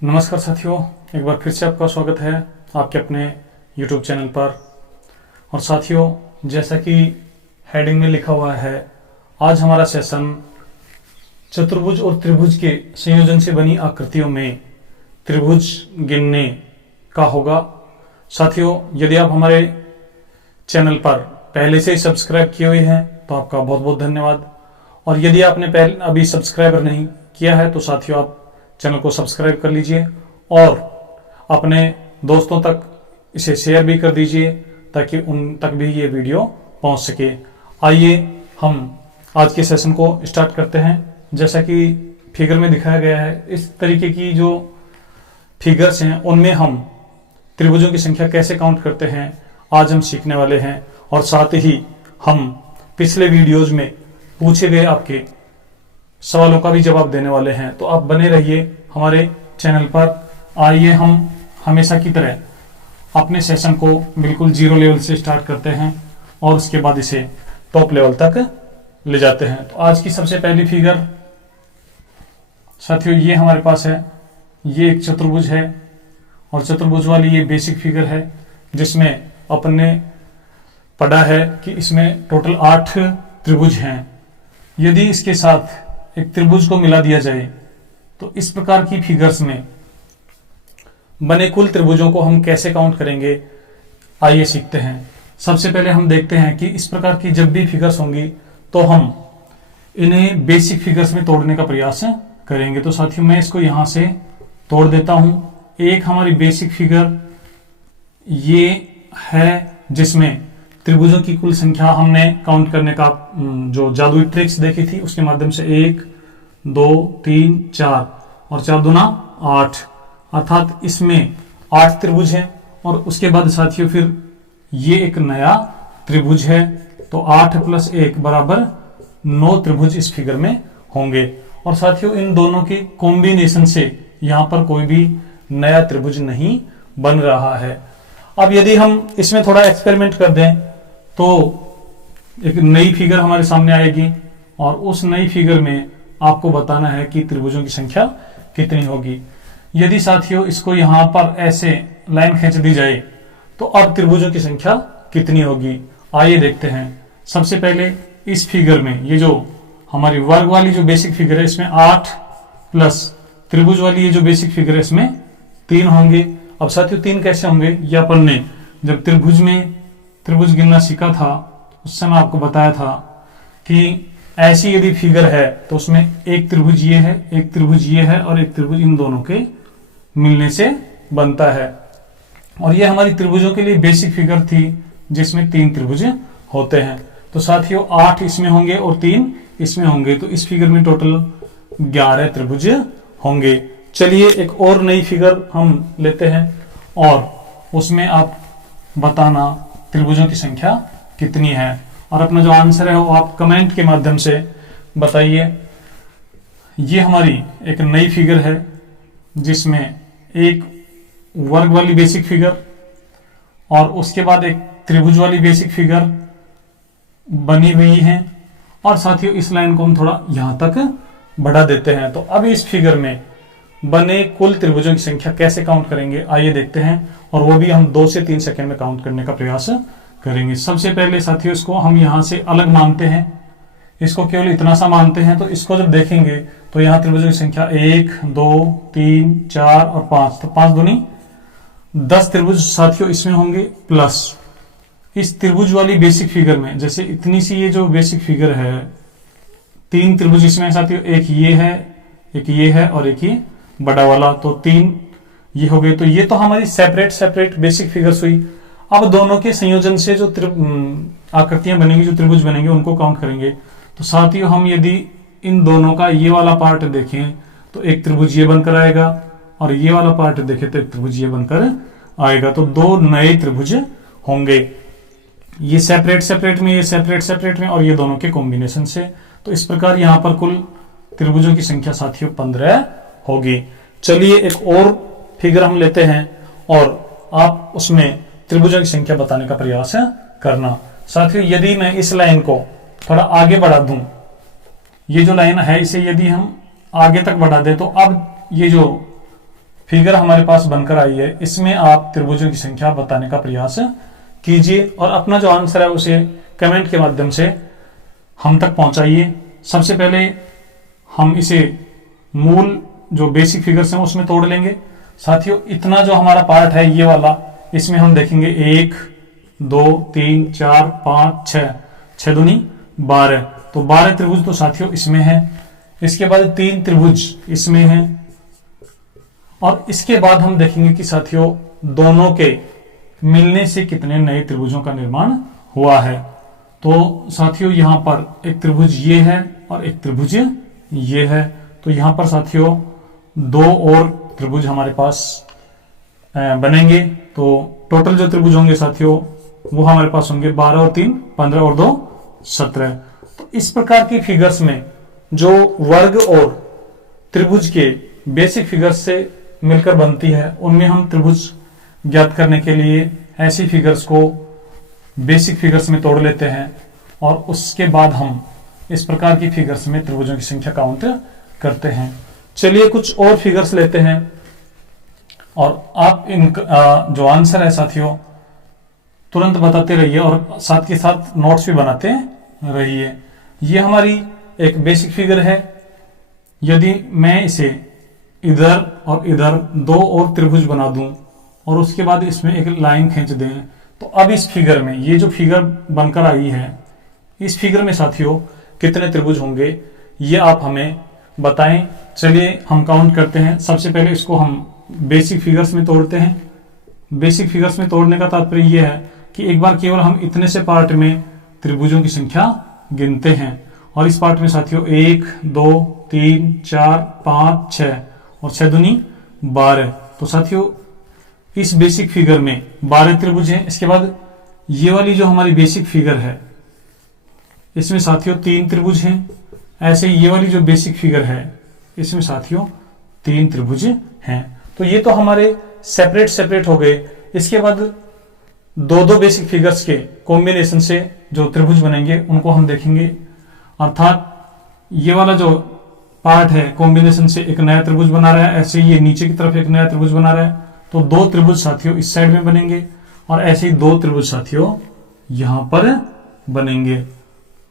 नमस्कार साथियों, एक बार फिर से आपका स्वागत है आपके अपने YouTube चैनल पर। और साथियों, जैसा कि हेडिंग में लिखा हुआ है, आज हमारा सेशन चतुर्भुज और त्रिभुज के संयोजन से बनी आकृतियों में त्रिभुज गिनने का होगा। साथियों, यदि आप हमारे चैनल पर पहले से ही सब्सक्राइब किए हुए हैं तो आपका बहुत बहुत धन्यवाद। और यदि आपने पहले अभी सब्सक्राइबर नहीं किया है तो साथियों, आप चैनल को सब्सक्राइब कर लीजिए और अपने दोस्तों तक इसे शेयर भी कर दीजिए ताकि उन तक भी ये वीडियो पहुंच सके। आइए हम आज के सेशन को स्टार्ट करते हैं। जैसा कि फिगर में दिखाया गया है, इस तरीके की जो फिगर्स हैं उनमें हम त्रिभुजों की संख्या कैसे काउंट करते हैं आज हम सीखने वाले हैं। और साथ ही हम पिछले वीडियोज में पूछे गए आपके सवालों का भी जवाब देने वाले हैं, तो आप बने रहिए हमारे चैनल पर। आइए हम हमेशा की तरह अपने सेशन को बिल्कुल जीरो लेवल से स्टार्ट करते हैं और उसके बाद इसे टॉप लेवल तक ले जाते हैं। तो आज की सबसे पहली फिगर साथियों ये हमारे पास है। ये एक चतुर्भुज है और चतुर्भुज वाली ये बेसिक फिगर है जिसमें अपन ने पढ़ा है कि इसमें टोटल 8 त्रिभुज हैं। यदि इसके साथ एक त्रिभुज को मिला दिया जाए तो इस प्रकार की फिगर्स में बने कुल त्रिभुजों को हम कैसे काउंट करेंगे, आइए सीखते हैं। सबसे पहले हम देखते हैं कि इस प्रकार की जब भी फिगर्स होंगी तो हम इन्हें बेसिक फिगर्स में तोड़ने का प्रयास करेंगे। तो साथियों, मैं इसको यहां से तोड़ देता हूं। एक हमारी बेसिक फिगर ये है जिसमें त्रिभुजों की कुल संख्या हमने काउंट करने का जो जादुई ट्रिक्स देखी थी उसके माध्यम से 1 2 3 4 और 4 दूना 8, अर्थात इसमें 8 त्रिभुज हैं। और उसके बाद साथियों फिर ये एक नया त्रिभुज है, तो 8 + 1 बराबर 9 त्रिभुज इस फिगर में होंगे। और साथियों इन दोनों के कॉम्बिनेशन से यहां पर कोई भी नया त्रिभुज नहीं बन रहा है। अब यदि हम इसमें थोड़ा एक्सपेरिमेंट कर दें तो एक नई फिगर हमारे सामने आएगी और उस नई फिगर में आपको बताना है कि त्रिभुजों की संख्या कितनी होगी। यदि साथियों इसको यहां पर ऐसे लाइन खींच दी जाए तो अब त्रिभुजों की संख्या कितनी होगी, आइए देखते हैं। सबसे पहले इस फिगर में ये जो हमारी वर्ग वाली जो बेसिक फिगर है इसमें 8 प्लस त्रिभुज वाली ये जो बेसिक फिगर है इसमें 3 होंगे। अब साथियों 3 कैसे होंगे, ये अपन ने जब त्रिभुज गिनना सीखा था उस समय आपको बताया था कि ऐसी यदि फिगर है तो उसमें एक त्रिभुज ये है, एक त्रिभुज ये है और एक त्रिभुज इन दोनों के मिलने से बनता है। और ये हमारी त्रिभुजों के लिए बेसिक फिगर थी जिसमें 3 त्रिभुज होते हैं। तो साथियों 8 इसमें होंगे और 3 इसमें होंगे, तो इस फिगर में टोटल 11 त्रिभुज होंगे। चलिए एक और नई फिगर हम लेते हैं और उसमें आप बताना त्रिभुजों की संख्या कितनी है और अपना जो आंसर है वो आप कमेंट के माध्यम से बताइए। ये हमारी एक नई फिगर है जिसमें एक वर्ग वाली बेसिक फिगर और उसके बाद एक त्रिभुज वाली बेसिक फिगर बनी हुई है। और साथियों इस लाइन को हम थोड़ा यहां तक बढ़ा देते हैं। तो अब इस फिगर में बने कुल त्रिभुजों की संख्या कैसे काउंट करेंगे, आइए देखते हैं। और वो भी हम 2 से 3 सेकंड में काउंट करने का प्रयास करेंगे। सबसे पहले साथियों इसको हम यहां से अलग मानते हैं, इसको केवल इतना सा मानते हैं। तो इसको जब देखेंगे तो यहां त्रिभुजों की संख्या 1 2 3 4 और 5, तो 5 दूनी 10 त्रिभुज साथियों इसमें होंगे। प्लस इस त्रिभुज वाली बेसिक फिगर में जैसे इतनी सी ये जो बेसिक फिगर है 3 त्रिभुज इसमें साथियों, एक ये है, एक ये है और एक ये बड़ा वाला, तो 3 ये हो गए। तो ये तो हमारी सेपरेट बेसिक फिगर्स हुई। अब दोनों के संयोजन से जो आकृतियां बनेंगी, जो त्रिभुज बनेंगे उनको काउंट करेंगे। तो साथियों हम यदि इन दोनों का ये वाला पार्ट देखें तो एक त्रिभुज ये बनकर आएगा और ये वाला पार्ट देखें तो एक त्रिभुज ये बनकर आएगा। तो 2 नए त्रिभुज होंगे, ये सेपरेट में, ये सेपरेट में और ये दोनों के कॉम्बिनेशन से। तो इस प्रकार यहां पर कुल त्रिभुजों की संख्या साथियों 15 होगी। चलिए एक और फिगर हम लेते हैं और आप उसमें त्रिभुजों की संख्या बताने का प्रयास करना। साथियों यदि मैं इस लाइन को थोड़ा आगे बढ़ा दूं, ये जो लाइन है इसे यदि हम आगे तक बढ़ा दें तो अब ये जो फिगर हमारे पास बनकर आई है, इसमें आप त्रिभुजों की संख्या बताने का प्रयास कीजिए और अपना जो आंसर है उसे कमेंट के माध्यम से हम तक पहुंचाइए। सबसे पहले हम इसे मूल जो बेसिक फिगर्स हैं उसमें तोड़ लेंगे। साथियों, इतना जो हमारा पार्ट है ये वाला, इसमें हम देखेंगे 1 2 3 4 5 6, 6 दूनी 12, तो 12 त्रिभुज तो साथियों इसमें है। इसके बाद 3 त्रिभुज इसमें है और इसके बाद हम देखेंगे कि साथियों दोनों के मिलने से कितने नए त्रिभुजों का निर्माण हुआ है। तो साथियों यहां पर एक त्रिभुज ये है और एक त्रिभुज ये है, तो यहां पर साथियों 2 और त्रिभुज हमारे पास बनेंगे। तो टोटल जो त्रिभुज होंगे साथियों वो हमारे पास होंगे 12 और 3 15 और 2 17। तो इस प्रकार की फिगर्स में जो वर्ग और त्रिभुज के बेसिक फिगर्स से मिलकर बनती है, उनमें हम त्रिभुज ज्ञात करने के लिए ऐसी फिगर्स को बेसिक फिगर्स में तोड़ लेते हैं और उसके बाद हम इस प्रकार की फिगर्स में त्रिभुजों की संख्या काउंट करते हैं। चलिए कुछ और फिगर्स लेते हैं और आप इन जो आंसर है साथियों तुरंत बताते रहिए और साथ के साथ नोट्स भी बनाते रहिए। ये हमारी एक बेसिक फिगर है। यदि मैं इसे इधर और इधर 2 और त्रिभुज बना दूं और उसके बाद इसमें एक लाइन खींच दें, तो अब इस फिगर में ये जो फिगर बनकर आई है, इस फिगर में साथियों कितने त्रिभुज होंगे ये आप हमें बताएं। चलिए हम काउंट करते हैं। सबसे पहले इसको हम बेसिक फिगर्स में तोड़ते हैं। बेसिक फिगर्स में तोड़ने का तात्पर्य यह है कि एक बार केवल हम इतने से पार्ट में त्रिभुजों की संख्या गिनते हैं और इस पार्ट में साथियों 1 2 3 4 5 6 और 6 दूनी 12। तो साथियों इस बेसिक फिगर में 12 त्रिभुज हैं। इसके बाद ये वाली जो हमारी बेसिक फिगर है इसमें साथियों 3 त्रिभुज हैं। ऐसे ये वाली जो बेसिक फिगर है इसमें साथियों 3 त्रिभुज हैं। तो ये तो हमारे सेपरेट सेपरेट हो गए। इसके बाद 2 बेसिक फिगर्स के कॉम्बिनेशन से जो त्रिभुज बनेंगे उनको हम देखेंगे, अर्थात ये वाला जो पार्ट है कॉम्बिनेशन से एक नया त्रिभुज बना रहा है, ऐसे ये नीचे की तरफ एक नया त्रिभुज बना रहा है, तो 2 त्रिभुज साथियों इस साइड में बनेंगे और ऐसे ही 2 त्रिभुज साथियों यहां पर बनेंगे।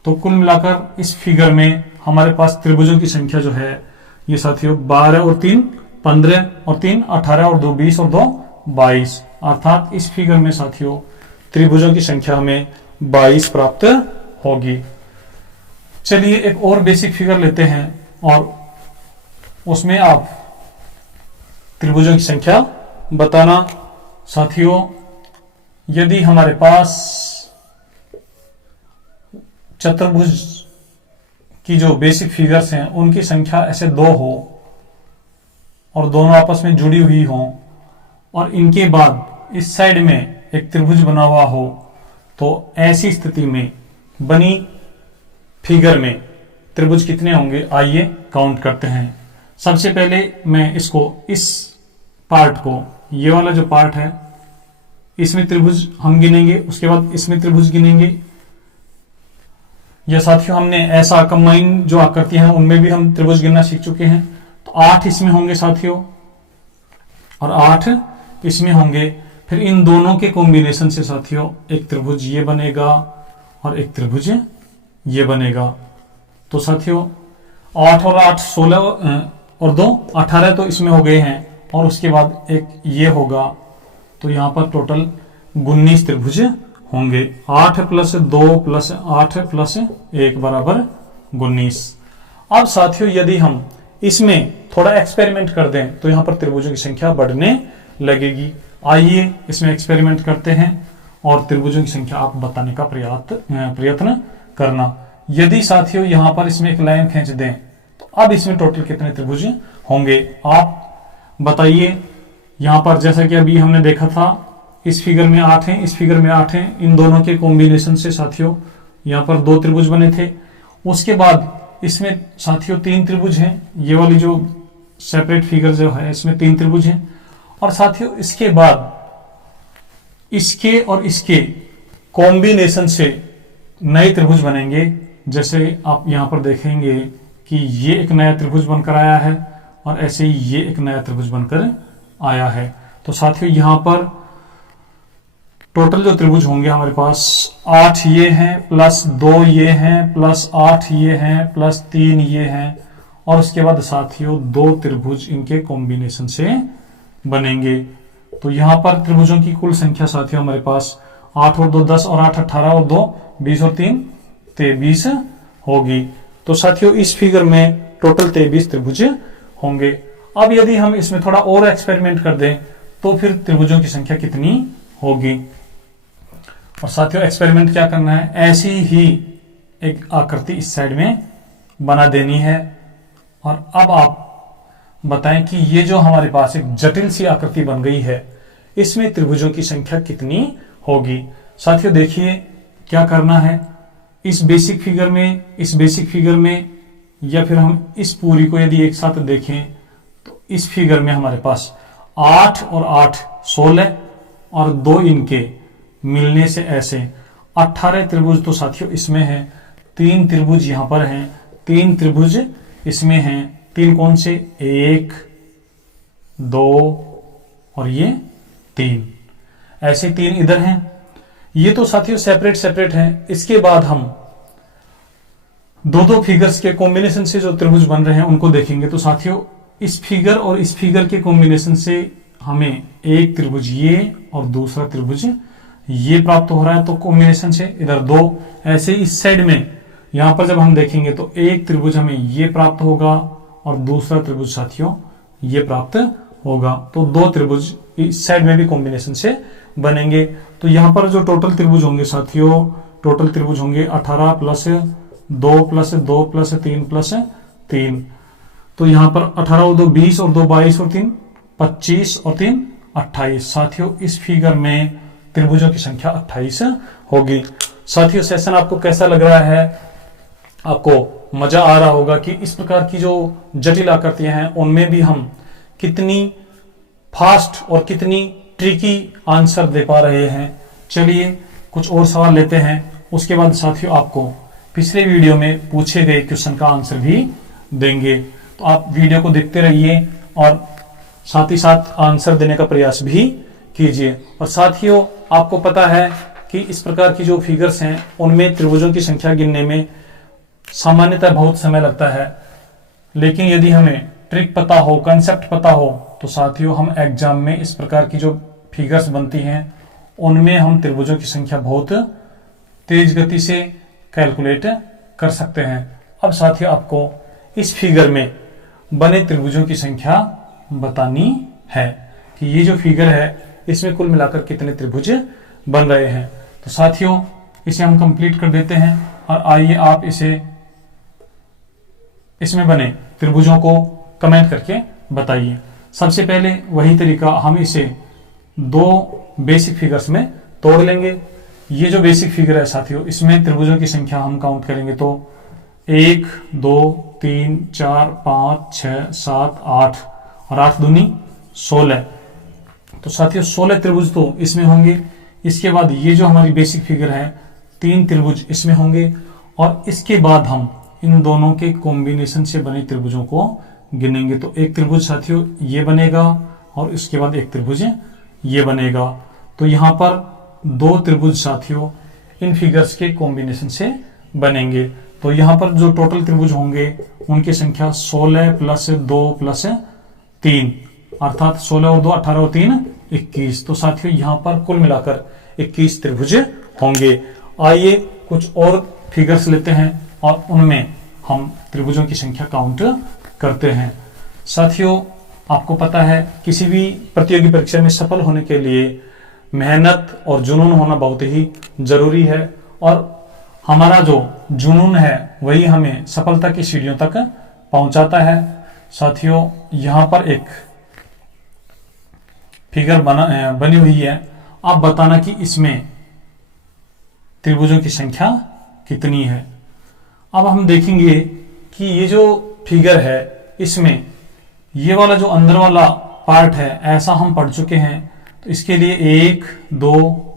तो कुल मिलाकर इस फिगर में हमारे पास त्रिभुजों की संख्या जो है ये साथियों 12 और 3 15 और 3 18 और 2 20 और 2 22, अर्थात इस फिगर में साथियों त्रिभुजों की संख्या हमें 22 प्राप्त होगी। चलिए एक और बेसिक फिगर लेते हैं और उसमें आप त्रिभुजों की संख्या बताना। साथियों यदि हमारे पास चतुर्भुज की जो बेसिक फिगर्स हैं उनकी संख्या ऐसे 2 हो और दोनों आपस में जुड़ी हुई हो और इनके बाद इस साइड में एक त्रिभुज बना हुआ हो, तो ऐसी स्थिति में बनी फिगर में त्रिभुज कितने होंगे आइए काउंट करते हैं। सबसे पहले मैं इसको इस पार्ट को, ये वाला जो पार्ट है इसमें त्रिभुज हम गिनेंगे, उसके बाद इसमें त्रिभुज गिनेंगे। या साथियों हमने ऐसा कंबाइन जो आकृति हैं उनमें भी हम त्रिभुज गिनना सीख चुके हैं। तो 8 इसमें होंगे साथियों और 8 इसमें होंगे। फिर इन दोनों के कॉम्बिनेशन से साथियों एक त्रिभुज ये बनेगा और एक त्रिभुज ये बनेगा। तो साथियों 8 और 8 16 और 2 18 तो इसमें हो गए हैं और उसके बाद एक ये होगा, तो यहां पर टोटल 19 त्रिभुज होंगे। 8 + 2 + 8 + 1 बराबर 19। अब साथियों यदि हम इसमें थोड़ा एक्सपेरिमेंट कर दें तो यहां पर त्रिभुजों की संख्या बढ़ने लगेगी। आइए इसमें एक्सपेरिमेंट करते हैं और त्रिभुजों की संख्या आप बताने का प्रयत्न करना। यदि साथियों यहां पर इसमें एक लाइन खींच दें तो अब इसमें टोटल कितने त्रिभुज होंगे आप बताइए। यहां पर जैसा कि अभी हमने देखा था इस फिगर में 8 हैं, इस फिगर में 8 हैं, इन दोनों के कॉम्बिनेशन से साथियों यहां पर 2 त्रिभुज बने थे। उसके बाद इसमें साथियों 3 त्रिभुज हैं। ये वाली जो सेपरेट फिगर जो है इसमें 3 त्रिभुज हैं और साथियों इसके बाद इसके और इसके कॉम्बिनेशन से नए त्रिभुज बनेंगे। जैसे आप यहां पर देखेंगे कि ये एक नया त्रिभुज बनकर आया है और ऐसे ही ये एक नया त्रिभुज बनकर आया है। तो साथियों यहाँ पर टोटल जो त्रिभुज होंगे हमारे पास 8 ये हैं, प्लस 2 ये हैं, प्लस 8 ये हैं, प्लस 3 ये हैं, और उसके बाद साथियों 2 त्रिभुज इनके कॉम्बिनेशन से बनेंगे। तो यहां पर त्रिभुजों की कुल संख्या साथियों हमारे पास 8 और 2 10 और 8 18 और 2 20 और 3 23 होगी। तो साथियों इस फिगर में टोटल 23 त्रिभुज होंगे। अब यदि हम इसमें थोड़ा और एक्सपेरिमेंट कर दें तो फिर त्रिभुजों की संख्या कितनी होगी। और साथियों एक्सपेरिमेंट क्या करना है, ऐसी ही एक आकृति इस साइड में बना देनी है। और अब आप बताएं कि ये जो हमारे पास एक जटिल सी आकृति बन गई है, इसमें त्रिभुजों की संख्या कितनी होगी। साथियों देखिए क्या करना है, इस बेसिक फिगर में या फिर हम इस पूरी को यदि एक साथ देखें तो इस फिगर में हमारे पास 8 और 8 16 और 2 इनके मिलने से ऐसे 18 त्रिभुज तो साथियों इसमें है। 3 त्रिभुज यहां पर हैं, 3 त्रिभुज इसमें हैं। 3 कौन से, 1 2 और ये 3, ऐसे 3 इधर हैं। ये तो साथियों सेपरेट हैं। इसके बाद हम दो फिगर्स के कॉम्बिनेशन से जो त्रिभुज बन रहे हैं उनको देखेंगे। तो साथियों इस फिगर और इस फिगर के कॉम्बिनेशन से हमें एक त्रिभुज ये और दूसरा त्रिभुज ये प्राप्त हो रहा है। तो कॉम्बिनेशन से इधर 2, ऐसे इस साइड में यहां पर जब हम देखेंगे तो एक त्रिभुज हमें ये प्राप्त होगा और दूसरा त्रिभुज साथियों ये प्राप्त होगा। तो 2 त्रिभुज इस साइड में भी कॉम्बिनेशन से बनेंगे। तो यहां पर जो टोटल त्रिभुज होंगे साथियों, टोटल त्रिभुज होंगे 18 प्लस 2 प्लस 2 प्लस 3 प्लस 3। तो यहां पर 18 और 2 20 और 2 22 और 3 25 और 3 28। साथियों इस फिगर में त्रिभुजों की संख्या 28 होगी। साथियों सेशन आपको कैसा लग रहा है, आपको मजा आ रहा होगा कि इस प्रकार की जो जटिल आकृतियां हैं उनमें भी हम कितनी फास्ट और कितनी ट्रिकी आंसर दे पा रहे हैं। चलिए कुछ और सवाल लेते हैं, उसके बाद साथियों आपको पिछले वीडियो में पूछे गए क्वेश्चन का आंसर भी देंगे। तो आप वीडियो को देखते रहिए और साथ ही साथ आंसर देने का प्रयास भी कीजिए। और साथियों आपको पता है कि इस प्रकार की जो फिगर्स हैं उनमें त्रिभुजों की संख्या गिनने में सामान्यतः बहुत समय लगता है, लेकिन यदि हमें ट्रिक पता हो, कंसेप्ट पता हो, तो साथियों हम एग्जाम में इस प्रकार की जो फिगर्स बनती हैं उनमें हम त्रिभुजों की संख्या बहुत तेज गति से कैलकुलेट कर सकते हैं। अब साथियों आपको इस फिगर में बने त्रिभुजों की संख्या बतानी है कि ये जो फिगर है इसमें कुल मिलाकर कितने त्रिभुज बन रहे हैं। तो साथियों इसे हम कंप्लीट कर देते हैं और आइए आप इसमें बने त्रिभुजों को कमेंट करके बताइए। सबसे पहले वही तरीका, हम इसे 2 बेसिक फिगर्स में तोड़ लेंगे। ये जो बेसिक फिगर है साथियों इसमें त्रिभुजों की संख्या हम काउंट करेंगे तो 1 2 3 4 5 6 7 8 और 8 दूनी 16। तो साथियों 16 त्रिभुज तो इसमें होंगे। इसके बाद ये जो हमारी बेसिक फिगर है 3 त्रिभुज इसमें होंगे और इसके बाद हम इन दोनों के कॉम्बिनेशन से बने त्रिभुजों को गिनेंगे। तो एक त्रिभुज साथियों ये बनेगा और इसके बाद एक त्रिभुज ये बनेगा। तो यहां पर 2 त्रिभुज साथियों इन फिगर्स के कॉम्बिनेशन से बनेंगे। तो यहां पर जो टोटल त्रिभुज होंगे उनकी संख्या 16 प्लस 2 प्लस 3 अर्थात 16 और 2 18 और 3 21। तो साथियों यहां पर कुल मिलाकर 21 त्रिभुज होंगे। आइए कुछ और फिगर्स लेते हैं और उनमें हम त्रिभुजों की संख्या काउंट करते हैं। साथियों आपको पता है किसी भी प्रतियोगी परीक्षा में सफल होने के लिए मेहनत और जुनून होना बहुत ही जरूरी है और हमारा जो जुनून है वही हमें सफलता की सीढ़ियों तक पहुंचाता है। साथियों यहां पर एक फिगर बनी हुई है, आप बताना कि इसमें त्रिभुजों की संख्या कितनी है। अब हम देखेंगे कि ये जो फिगर है इसमें ये वाला जो अंदर वाला पार्ट है ऐसा हम पढ़ चुके हैं। तो इसके लिए 1 2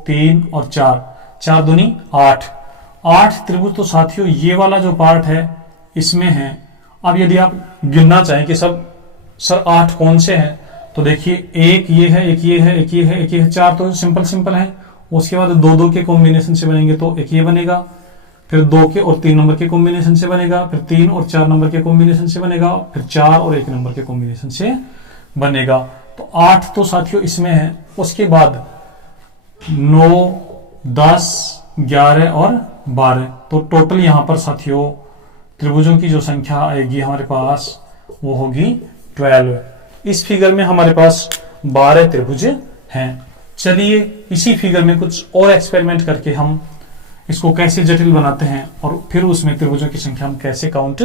3 और 4 दूनी 8 त्रिभुज तो साथियों ये वाला जो पार्ट है इसमें है। अब यदि आप गिनना चाहें कि सर 8 कौन से हैं तो देखिए एक ये है, एक ये है, एक ये है, एक ये है, चार तो सिंपल सिंपल है। उसके बाद दो दो के कॉम्बिनेशन से बनेंगे तो एक ये बनेगा, फिर 2 के और 3 नंबर के कॉम्बिनेशन से बनेगा, फिर 3 और 4 नंबर के कॉम्बिनेशन से बनेगा, फिर 4 और 1 नंबर के कॉम्बिनेशन से बनेगा। तो 8 तो साथियों इसमें है। उसके बाद 9, 10, 11 और 12, तो टोटल यहां पर साथियों त्रिभुजों की जो संख्या आएगी हमारे पास वो होगी 12। इस फिगर में हमारे पास 12 त्रिभुज हैं। चलिए इसी फिगर में कुछ और एक्सपेरिमेंट करके हम इसको कैसे जटिल बनाते हैं और फिर उसमें त्रिभुजों की संख्या हम कैसे काउंट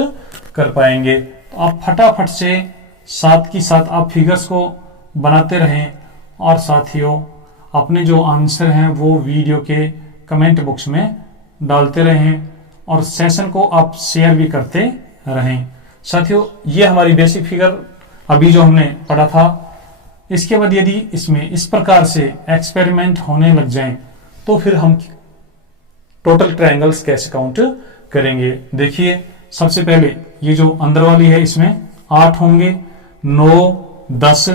कर पाएंगे। तो आप फटाफट से साथ की साथ आप फिगर्स को बनाते रहें और साथियों अपने जो आंसर हैं वो वीडियो के कमेंट बॉक्स में डालते रहें और सेशन को आप शेयर भी करते रहें। साथियों ये हमारी बेसिक फिगर अभी जो हमने पढ़ा था। इसके बाद यदि इसमें इस प्रकार से एक्सपेरिमेंट होने लग जाएं तो फिर हम टोटल ट्रायंगल्स कैसे काउंट करेंगे। देखिए सबसे पहले ये जो अंदर वाली है इसमें 8 होंगे, 9, 10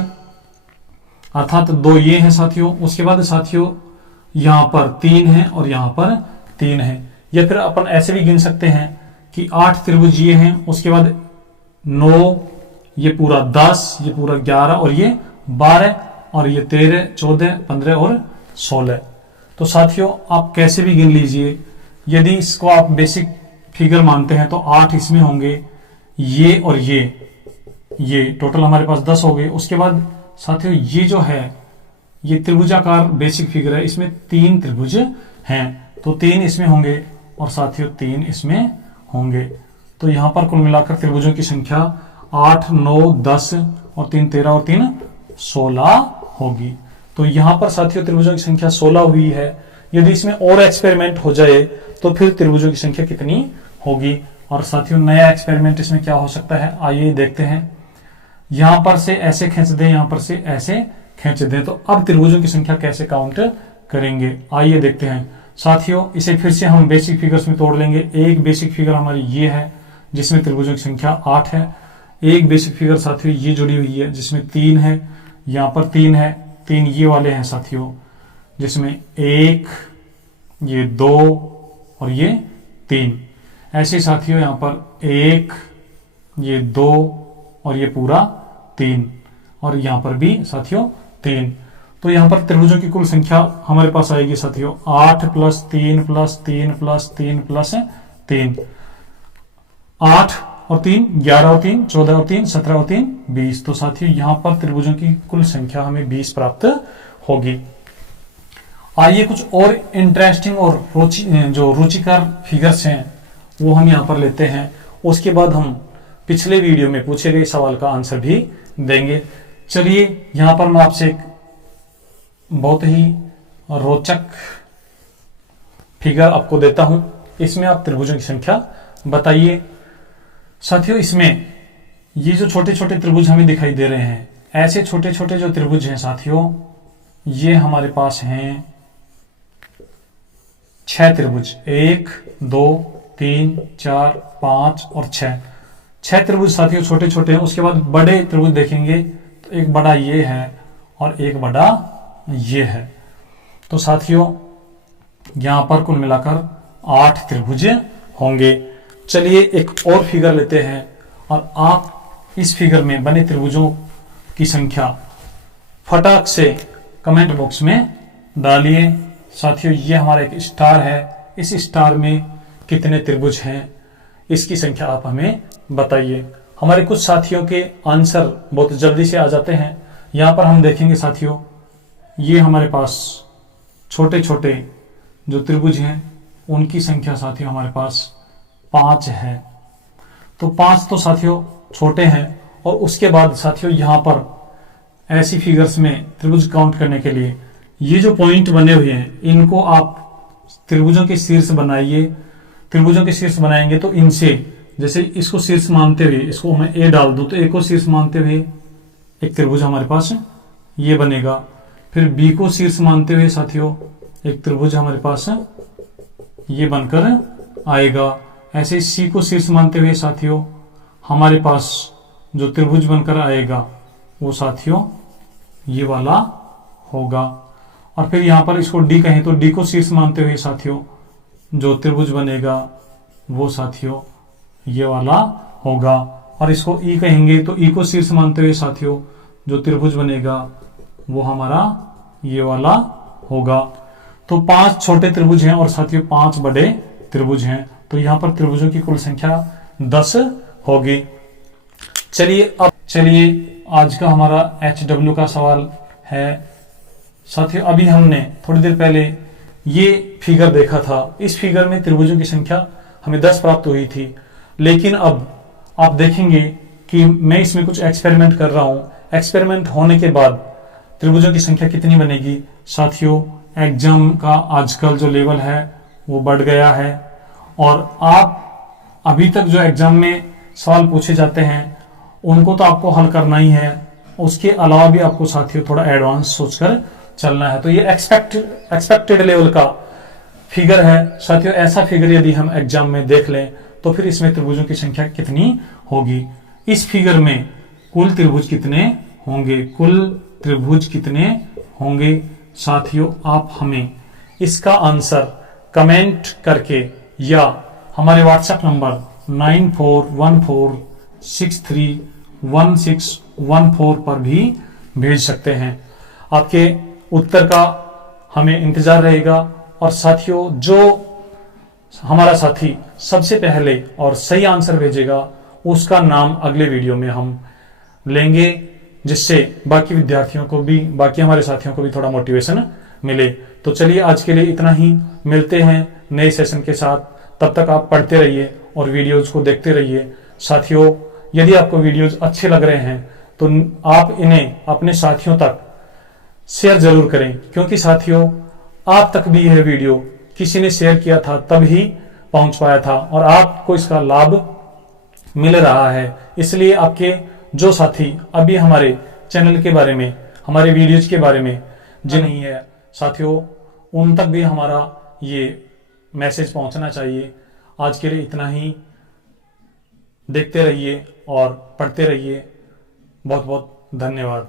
अर्थात 2 ये हैं साथियों। उसके बाद साथियों यहां पर 3 है और यहां पर 3 है, या फिर अपन ऐसे भी गिन सकते हैं कि 8 त्रिभुज ये हैं, उसके बाद 9, ये पूरा 10, ये पूरा 11 और ये 12 और ये 13, 14, 15 और 16। तो साथियों आप कैसे भी गिन लीजिए। यदि इसको आप बेसिक फिगर मानते हैं तो 8 इसमें होंगे, ये और ये टोटल हमारे पास 10 हो गए। उसके बाद साथियों ये जो है ये त्रिभुजाकार बेसिक फिगर है, इसमें 3 त्रिभुज हैं तो 3 इसमें होंगे और साथियों 3 इसमें होंगे। तो यहां पर कुल मिलाकर त्रिभुजों की संख्या 8, 9, 10 और 3 13 और 3 16 होगी। तो यहां पर साथियों त्रिभुजों की संख्या 16 हुई है। यदि इसमें और एक्सपेरिमेंट हो जाए तो फिर त्रिभुजों की संख्या कितनी होगी। और साथियों नया एक्सपेरिमेंट इसमें क्या हो सकता है, आइए देखते हैं। यहां पर से ऐसे खींच दें, यहां पर से ऐसे खींच दें, तो अब त्रिभुजों की संख्या कैसे काउंट करेंगे आइए देखते हैं। साथियों इसे फिर से हम बेसिक फिगर्स में तोड़ लेंगे। एक बेसिक फिगर हमारी ये है जिसमें त्रिभुजों की संख्या 8 है। एक बेसिक फिगर साथियों ये जुड़ी हुई है जिसमें 3 है, यहां पर 3 है, 3 ये वाले हैं साथियों जिसमें 1, ये 2 और ये 3। ऐसे साथियों यहां पर 1, ये 2 और ये पूरा 3 और यहां पर भी साथियों 3। तो यहां पर त्रिभुजों की कुल संख्या हमारे पास आएगी साथियों 8 + 3 + 3 + 3 + 3। 8 और 3 11 और 3 14 और 3 17 और 3 20। तो साथियों यहां पर त्रिभुजों की कुल संख्या हमें 20 प्राप्त होगी। आइए कुछ और इंटरेस्टिंग और रुचिकर फिगर्स हैं वो हम यहां पर लेते हैं। उसके बाद हम पिछले वीडियो में पूछे गए सवाल का आंसर भी देंगे। चलिए यहां पर मैं आपसे एक बहुत ही रोचक फिगर आपको देता हूं। इसमें आप त्रिभुजों की संख्या बताइए। साथियों इसमें ये जो छोटे छोटे त्रिभुज हमें दिखाई दे रहे हैं, ऐसे छोटे छोटे जो त्रिभुज हैं साथियों ये हमारे पास हैं 6 त्रिभुज, 1 2 3 4 5 और 6 त्रिभुज साथियों छोटे छोटे हैं। उसके बाद बड़े त्रिभुज देखेंगे तो एक बड़ा ये है और एक बड़ा ये है। तो साथियों यहां पर कुल मिलाकर 8 त्रिभुज होंगे। चलिए एक और फिगर लेते हैं और आप इस फिगर में बने त्रिभुजों की संख्या फटाक से कमेंट बॉक्स में डालिए। साथियों ये हमारा एक स्टार है, इस स्टार में कितने त्रिभुज हैं इसकी संख्या आप हमें बताइए। हमारे कुछ साथियों के आंसर बहुत जल्दी से आ जाते हैं। यहां पर हम देखेंगे साथियों ये हमारे पास छोटे छोटे जो त्रिभुज हैं उनकी संख्या साथियों हमारे पास 5 है। तो 5 तो साथियों छोटे हैं। और उसके बाद साथियों यहां पर ऐसी फिगर्स में त्रिभुज काउंट करने के लिए ये जो पॉइंट बने हुए हैं इनको आप त्रिभुजों के शीर्ष बनाइए। त्रिभुजों के शीर्ष बनाएंगे तो इनसे जैसे इसको शीर्ष मानते हुए इसको मैं ए डाल दूं तो ए को शीर्ष मानते हुए एक त्रिभुज हमारे पास ये बनेगा। फिर बी को शीर्ष मानते हुए साथियों एक त्रिभुज हमारे पास ये बनकर आएगा। ऐसे सी को शीर्ष मानते हुए साथियों हमारे पास जो त्रिभुज बनकर आएगा वो साथियों ये वाला होगा। और फिर यहां पर इसको डी कहें तो डी को शीर्ष मानते हुए साथियों जो त्रिभुज बनेगा वो साथियों ये वाला होगा। और इसको ई कहेंगे तो ई को शीर्ष मानते हुए साथियों जो त्रिभुज बनेगा वो हमारा ये वाला होगा। तो 5 छोटे त्रिभुज हैं और साथियों 5 बड़े त्रिभुज हैं। तो यहां पर त्रिभुजों की कुल संख्या 10 होगी। चलिए आज का हमारा HW का सवाल है साथियों। अभी हमने थोड़ी देर पहले ये फिगर देखा था। इस फिगर में त्रिभुजों की संख्या हमें 10 प्राप्त हुई थी, लेकिन अब आप देखेंगे कि मैं इसमें कुछ एक्सपेरिमेंट कर रहा हूं। एक्सपेरिमेंट होने के बाद त्रिभुजों की संख्या कितनी बनेगी साथियों? एग्जाम का आजकल जो लेवल है वो बढ़ गया है और आप अभी तक जो एग्जाम में सवाल पूछे जाते हैं उनको तो आपको हल करना ही है, उसके अलावा भी आपको साथियों थोड़ा एडवांस सोचकर चलना है। तो ये एक्सपेक्टेड लेवल का फिगर है साथियों। ऐसा फिगर यदि हम एग्जाम में देख लें तो फिर इसमें त्रिभुजों की संख्या कितनी होगी? इस फिगर में कुल त्रिभुज कितने होंगे? कुल त्रिभुज कितने होंगे साथियों? आप हमें इसका आंसर कमेंट करके या हमारे व्हाट्सएप नंबर 9414631614 पर भी भेज सकते हैं। आपके उत्तर का हमें इंतजार रहेगा। और साथियों जो हमारा साथी सबसे पहले और सही आंसर भेजेगा उसका नाम अगले वीडियो में हम लेंगे, जिससे बाकी विद्यार्थियों को भी, बाकी हमारे साथियों को भी थोड़ा मोटिवेशन मिले। तो चलिए आज के लिए इतना ही। मिलते हैं नए सेशन के साथ। तब तक आप पढ़ते रहिए और वीडियोज को देखते रहिए। साथियों यदि आपको वीडियोज अच्छे लग रहे हैं तो आप इन्हें अपने साथियों तक शेयर जरूर करें, क्योंकि साथियों आप तक भी यह वीडियो किसी ने शेयर किया था तभी पहुंच पाया था और आपको इसका लाभ मिल रहा है। इसलिए आपके जो साथी अभी हमारे चैनल के बारे में, हमारे वीडियोज के बारे में जिन नहीं है साथियों, उन तक भी हमारा ये मैसेज पहुंचना चाहिए। आज के लिए इतना ही। देखते रहिए और पढ़ते रहिए। बहुत बहुत धन्यवाद।